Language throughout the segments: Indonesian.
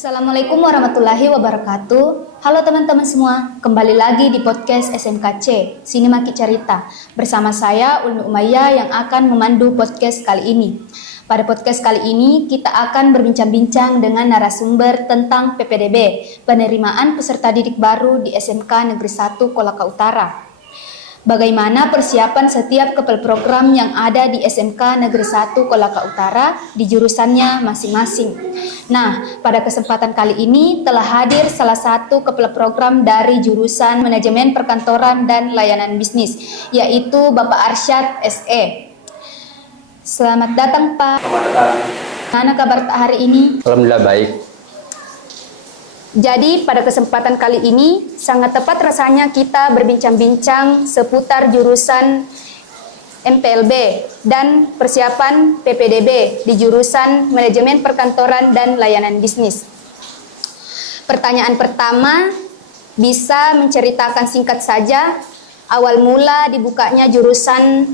Assalamualaikum warahmatullahi wabarakatuh. Halo teman-teman semua, kembali lagi di podcast SMKC Sinemaki Cerita bersama saya Ulmi Umayyah yang akan memandu podcast kali ini. Pada podcast kali ini kita akan berbincang-bincang dengan narasumber tentang PPDB, penerimaan peserta didik baru di SMK Negeri 1 Kolaka Utara. Bagaimana persiapan setiap kepala program yang ada di SMK Negeri 1 Kolaka Utara di jurusannya masing-masing. Nah, pada kesempatan kali ini telah hadir salah satu kepala program dari jurusan Manajemen Perkantoran dan Layanan Bisnis, yaitu Bapak Arsyad SE. Selamat datang, Pak. Selamat datang. Mana kabar hari ini? Alhamdulillah baik. Jadi pada kesempatan kali ini sangat tepat rasanya kita berbincang-bincang seputar jurusan MPLB dan persiapan PPDB di jurusan Manajemen Perkantoran dan Layanan Bisnis. Pertanyaan pertama, bisa menceritakan singkat saja awal mula dibukanya jurusan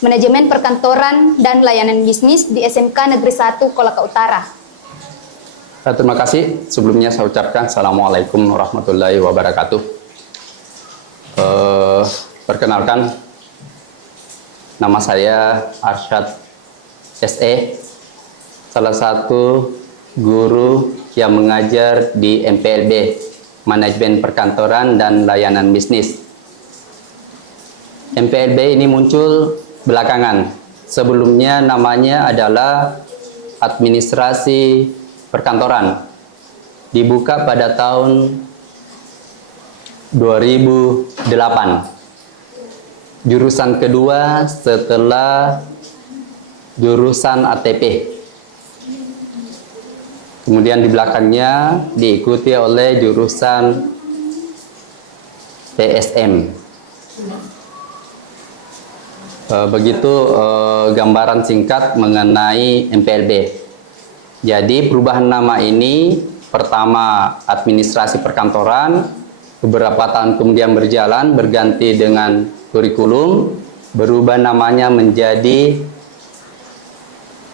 Manajemen Perkantoran dan Layanan Bisnis di SMK Negeri 1 Kolaka Utara. Terima kasih. Sebelumnya saya ucapkan Assalamualaikum warahmatullahi wabarakatuh. Perkenalkan, nama saya Arsyad SE, salah satu guru yang mengajar di MPLB, Manajemen Perkantoran dan Layanan Bisnis. MPLB ini muncul belakangan. Sebelumnya namanya adalah Administrasi Perkantoran, dibuka pada tahun 2008. Jurusan kedua setelah jurusan ATP. Kemudian di belakangnya diikuti oleh jurusan PSM. Begitu gambaran singkat mengenai MPLB. Jadi perubahan nama ini pertama Administrasi Perkantoran, beberapa tahun kemudian berjalan berganti dengan kurikulum, berubah namanya menjadi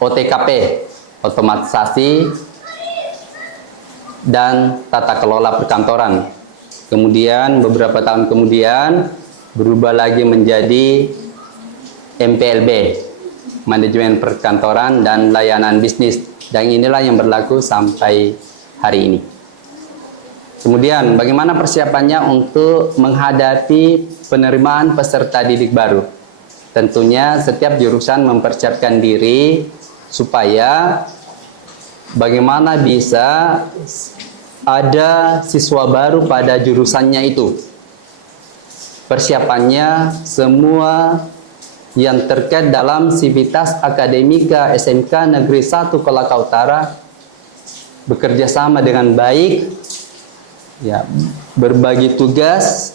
OTKP, Otomatisasi dan Tata Kelola Perkantoran. Kemudian beberapa tahun kemudian berubah lagi menjadi MPLB, Manajemen Perkantoran dan Layanan Bisnis. Dan inilah yang berlaku sampai hari ini. Kemudian bagaimana persiapannya untuk menghadapi penerimaan peserta didik baru? Tentunya setiap jurusan mempersiapkan diri supaya bagaimana bisa ada siswa baru pada jurusannya itu. Persiapannya semua yang terkait dalam sivitas akademika SMK Negeri 1 Kolaka Utara bekerja sama dengan baik, ya, berbagi tugas,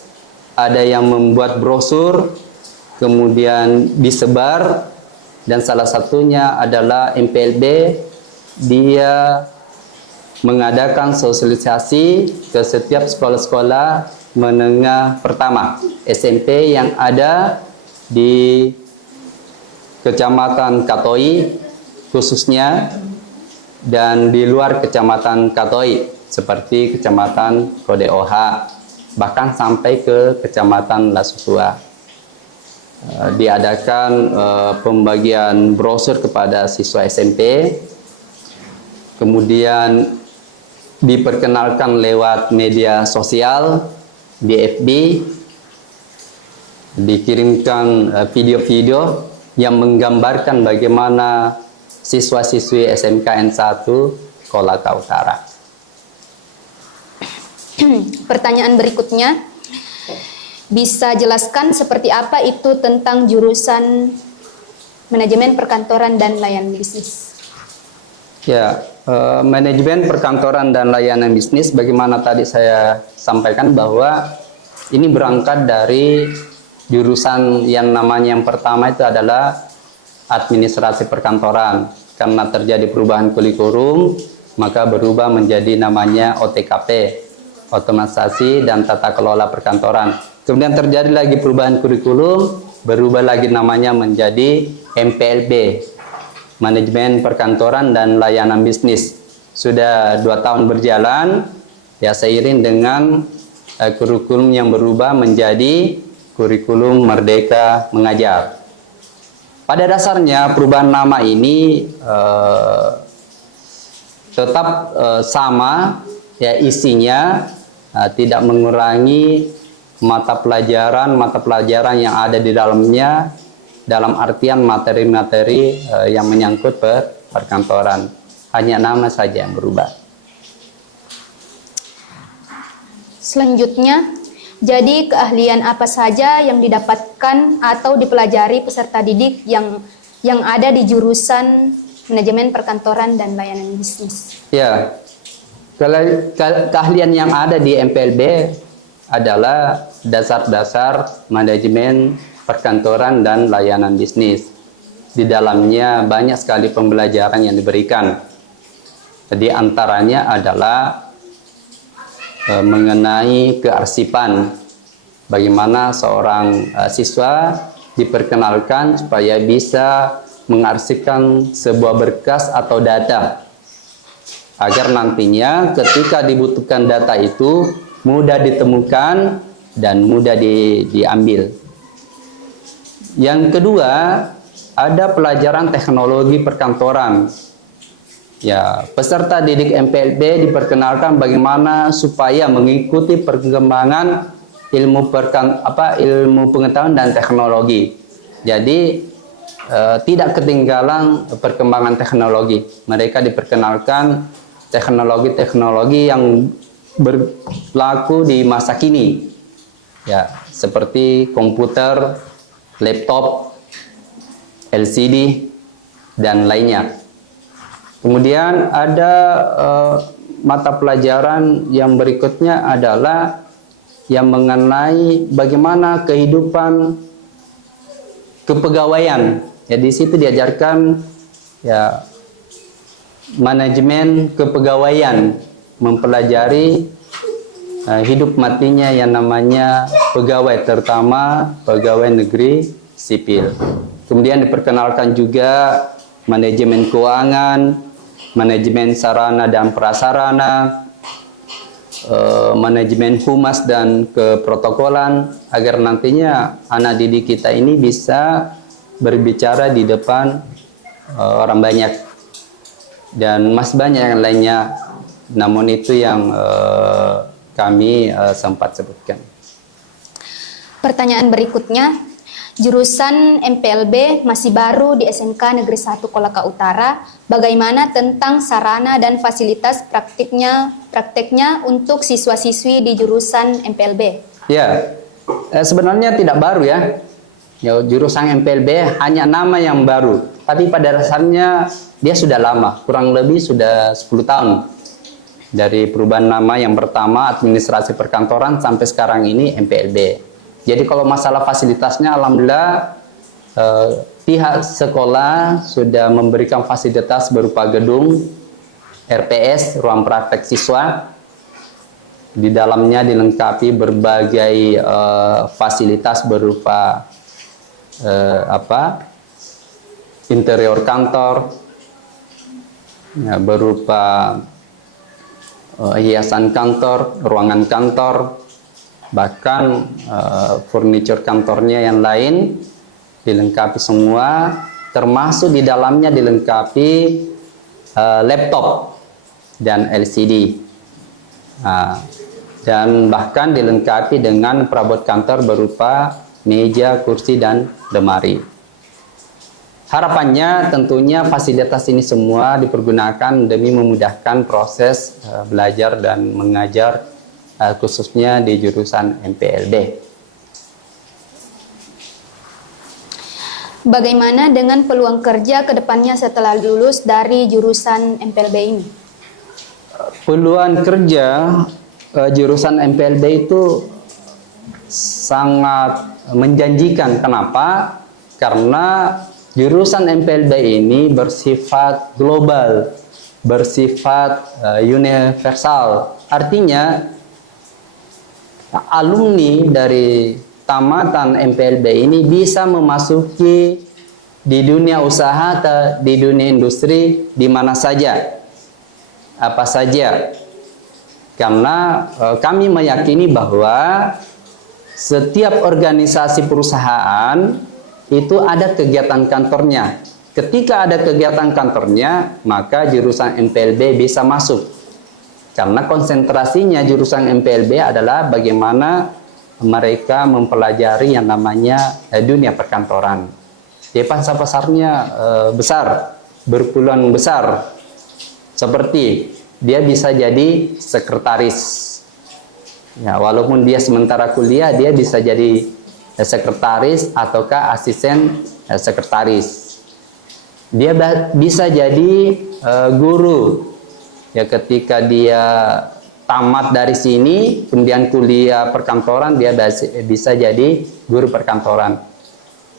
ada yang membuat brosur, kemudian disebar, dan salah satunya adalah MPLB, dia mengadakan sosialisasi ke setiap sekolah-sekolah menengah pertama SMP yang ada di Kecamatan Katoi khususnya dan di luar Kecamatan Katoi seperti Kecamatan Kodeoha, bahkan sampai ke Kecamatan Lasusua. Diadakan pembagian brosur kepada siswa SMP, kemudian diperkenalkan lewat media sosial di FB, dikirimkan video-video yang menggambarkan bagaimana siswa-siswi SMKN 1 Kolaka Utara. Pertanyaan berikutnya, bisa jelaskan seperti apa itu tentang jurusan Manajemen Perkantoran dan Layanan Bisnis? Ya, Manajemen Perkantoran dan Layanan Bisnis, bagaimana tadi saya sampaikan bahwa ini berangkat dari jurusan yang namanya yang pertama itu adalah Administrasi Perkantoran. Karena terjadi perubahan kurikulum, maka berubah menjadi namanya OTKP, Otomatisasi dan Tata Kelola Perkantoran. Kemudian terjadi lagi perubahan kurikulum, berubah lagi namanya menjadi MPLB, Manajemen Perkantoran dan Layanan Bisnis. sudah 2 tahun berjalan, ya seiring dengan kurikulum yang berubah menjadi kurikulum Merdeka Mengajar. Pada dasarnya perubahan nama ini tetap sama, ya isinya tidak mengurangi mata pelajaran yang ada di dalamnya dalam artian materi-materi yang menyangkut perkantoran. Hanya nama saja yang berubah. Selanjutnya, jadi keahlian apa saja yang didapatkan atau dipelajari peserta didik yang ada di jurusan manajemen perkantoran dan layanan bisnis? Ya, keahlian yang ada di MPLB adalah dasar-dasar manajemen perkantoran dan layanan bisnis. Di dalamnya banyak sekali pembelajaran yang diberikan. Di antaranya adalah mengenai kearsipan. Bagaimana seorang siswa diperkenalkan supaya bisa mengarsipkan sebuah berkas atau data, agar nantinya ketika dibutuhkan data itu mudah ditemukan dan mudah diambil. Yang kedua, ada pelajaran teknologi perkantoran. Ya, peserta didik MPLB diperkenalkan bagaimana supaya mengikuti perkembangan ilmu pengetahuan dan teknologi. Jadi tidak ketinggalan perkembangan teknologi. Mereka diperkenalkan teknologi-teknologi yang berlaku di masa kini, ya, seperti komputer, laptop, LCD, dan lainnya. Kemudian ada mata pelajaran yang berikutnya adalah yang mengenai bagaimana kehidupan kepegawaian. Ya, di situ diajarkan ya manajemen kepegawaian, mempelajari hidup matinya yang namanya pegawai, terutama pegawai negeri sipil. Kemudian diperkenalkan juga manajemen keuangan, manajemen sarana dan prasarana, manajemen humas dan keprotokolan, agar nantinya anak didik kita ini bisa berbicara di depan orang banyak, dan masih banyak yang lainnya, namun itu yang kami sempat sebutkan. Pertanyaan berikutnya, jurusan MPLB masih baru di SMK Negeri 1 Kolaka Utara. Bagaimana tentang sarana dan fasilitas prakteknya untuk siswa-siswi di jurusan MPLB? Ya, sebenarnya tidak baru ya. Jurusan MPLB hanya nama yang baru, tapi pada dasarnya dia sudah lama, kurang lebih sudah 10 tahun. Dari perubahan nama yang pertama administrasi perkantoran sampai sekarang ini MPLB. Jadi kalau masalah fasilitasnya, alhamdulillah pihak sekolah sudah memberikan fasilitas berupa gedung, RPS, ruang praktek siswa. Di dalamnya dilengkapi berbagai fasilitas berupa interior kantor, ya, berupa hiasan kantor, ruangan kantor, bahkan furniture kantornya yang lain dilengkapi semua, termasuk di dalamnya dilengkapi laptop dan LCD, dan bahkan dilengkapi dengan perabot kantor berupa meja, kursi, dan lemari. Harapannya tentunya fasilitas ini semua dipergunakan demi memudahkan proses belajar dan mengajar, khususnya di jurusan MPLB. Bagaimana dengan peluang kerja ke depannya setelah lulus dari jurusan MPLB ini? Peluang kerja jurusan MPLB itu sangat menjanjikan. Kenapa? Karena jurusan MPLB ini bersifat global, bersifat universal. Artinya alumni dari tamatan MPLB ini bisa memasuki di dunia usaha atau di dunia industri di mana saja. apa saja. Karena kami meyakini bahwa setiap organisasi perusahaan itu ada kegiatan kantornya. Ketika ada kegiatan kantornya, maka jurusan MPLB bisa masuk. Karena konsentrasinya jurusan MPLB adalah bagaimana mereka mempelajari yang namanya dunia perkantoran. Dia pasar-pasarnya besar, berpeluang besar. Seperti dia bisa jadi sekretaris. Ya, walaupun dia sementara kuliah, dia bisa jadi sekretaris ataukah asisten sekretaris. Dia bisa jadi guru. Ya, ketika dia tamat dari sini, kemudian kuliah perkantoran, dia bisa jadi guru perkantoran.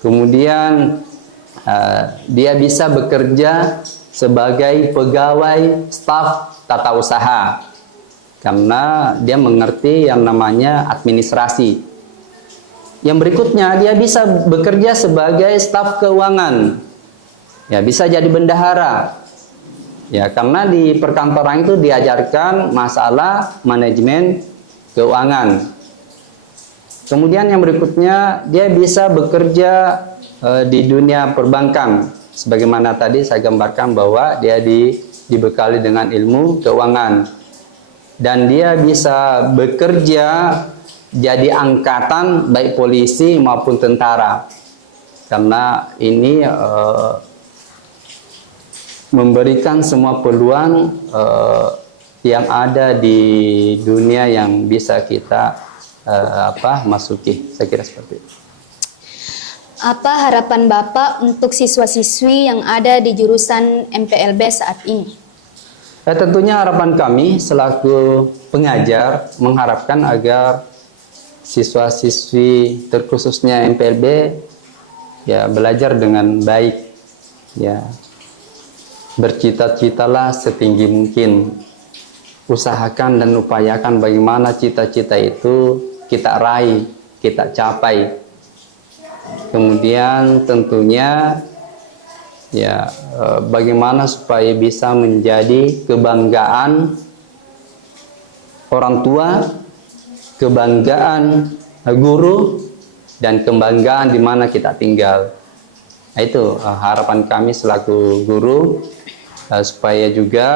Kemudian dia bisa bekerja sebagai pegawai staf tata usaha karena dia mengerti yang namanya administrasi. Yang berikutnya, dia bisa bekerja sebagai staf keuangan. Ya, bisa jadi bendahara. Ya, karena di perkantoran itu diajarkan masalah manajemen keuangan. Kemudian yang berikutnya, dia bisa bekerja di dunia perbankan. Sebagaimana tadi saya gambarkan bahwa dia dibekali dengan ilmu keuangan. Dan dia bisa bekerja jadi angkatan baik polisi maupun tentara. Karena ini memberikan semua peluang yang ada di dunia yang bisa kita masuki. Saya kira seperti itu. Apa harapan Bapak untuk siswa-siswi yang ada di jurusan MPLB saat ini? Tentunya harapan kami selaku pengajar mengharapkan agar siswa-siswi terkhususnya MPLB ya belajar dengan baik, ya bercita-citalah setinggi mungkin, usahakan dan upayakan bagaimana cita-cita itu kita raih, kita capai. Kemudian tentunya ya bagaimana supaya bisa menjadi kebanggaan orang tua, kebanggaan guru, dan kebanggaan di mana kita tinggal. Nah, itu harapan kami selaku guru supaya juga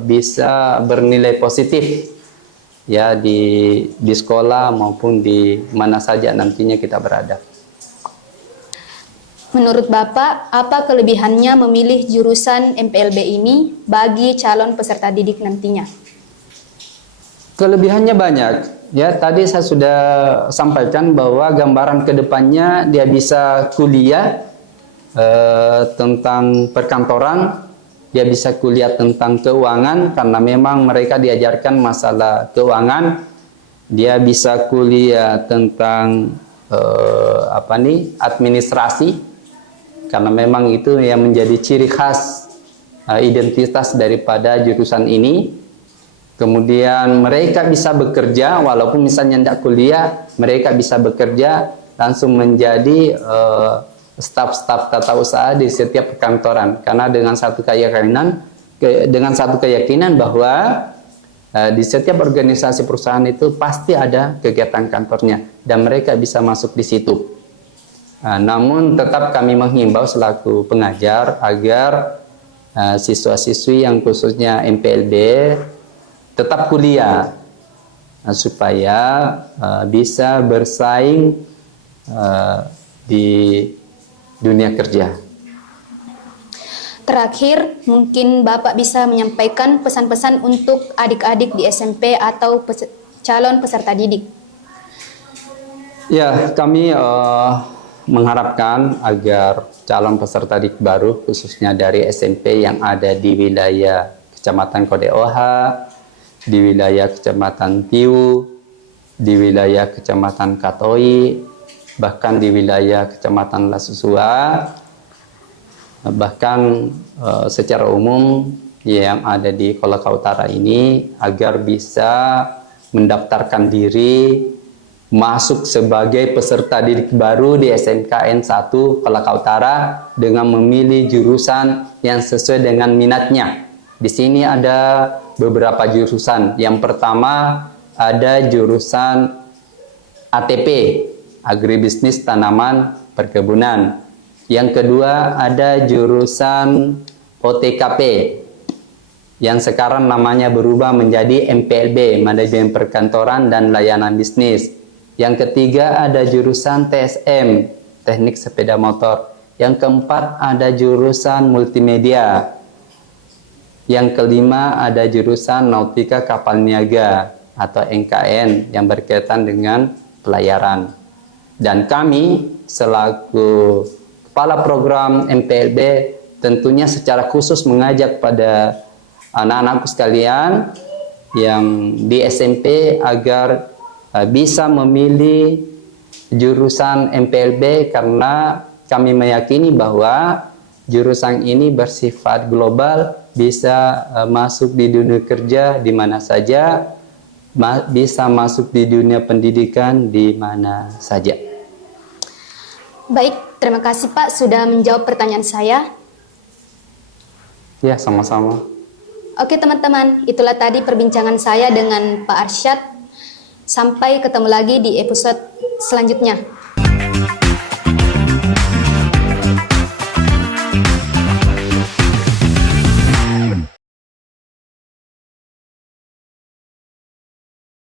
bisa bernilai positif ya di sekolah maupun di mana saja nantinya kita berada. Menurut Bapak, apa kelebihannya memilih jurusan MPLB ini bagi calon peserta didik nantinya? Kelebihannya banyak. Ya, tadi saya sudah sampaikan bahwa gambaran kedepannya dia bisa kuliah tentang perkantoran, dia bisa kuliah tentang keuangan karena memang mereka diajarkan masalah keuangan. Dia bisa kuliah tentang administrasi karena memang itu yang menjadi ciri khas identitas daripada jurusan ini. Kemudian mereka bisa bekerja walaupun misalnya tidak kuliah, mereka bisa bekerja langsung menjadi staf-staf tata usaha di setiap perkantoran karena dengan satu keyakinan bahwa di setiap organisasi perusahaan itu pasti ada kegiatan kantornya dan mereka bisa masuk di situ. Namun tetap kami menghimbau selaku pengajar agar siswa-siswi yang khususnya MPLB tetap kuliah supaya bisa bersaing di dunia kerja. Terakhir, mungkin Bapak bisa menyampaikan pesan-pesan untuk adik-adik di SMP atau calon peserta didik. Ya, kami mengharapkan agar calon peserta didik baru khususnya dari SMP yang ada di wilayah Kecamatan Kodeoha, di wilayah Kecamatan Tiu, di wilayah Kecamatan Katoi, bahkan di wilayah Kecamatan Lasusua, bahkan secara umum yang ada di Kolaka Utara ini agar bisa mendaftarkan diri masuk sebagai peserta didik baru di SMKN 1 Kolaka Utara dengan memilih jurusan yang sesuai dengan minatnya. Di sini ada beberapa jurusan. Yang pertama ada jurusan ATP, Agribisnis Tanaman Perkebunan. Yang kedua ada jurusan OTKP, yang sekarang namanya berubah menjadi MPLB, Manajemen Perkantoran dan Layanan Bisnis. Yang ketiga ada jurusan TSM, Teknik Sepeda Motor. Yang keempat ada jurusan Multimedia. Yang kelima ada jurusan Nautika Kapal Niaga atau NKN yang berkaitan dengan pelayaran. Dan kami selaku kepala program MPLB tentunya secara khusus mengajak pada anak-anakku sekalian yang di SMP agar bisa memilih jurusan MPLB, karena kami meyakini bahwa jurusan ini bersifat global, bisa masuk di dunia kerja di mana saja, bisa masuk di dunia pendidikan di mana saja. Baik, terima kasih Pak sudah menjawab pertanyaan saya. Ya, sama-sama. Oke teman-teman, itulah tadi perbincangan saya dengan Pak Arsyad. Sampai ketemu lagi di episode selanjutnya.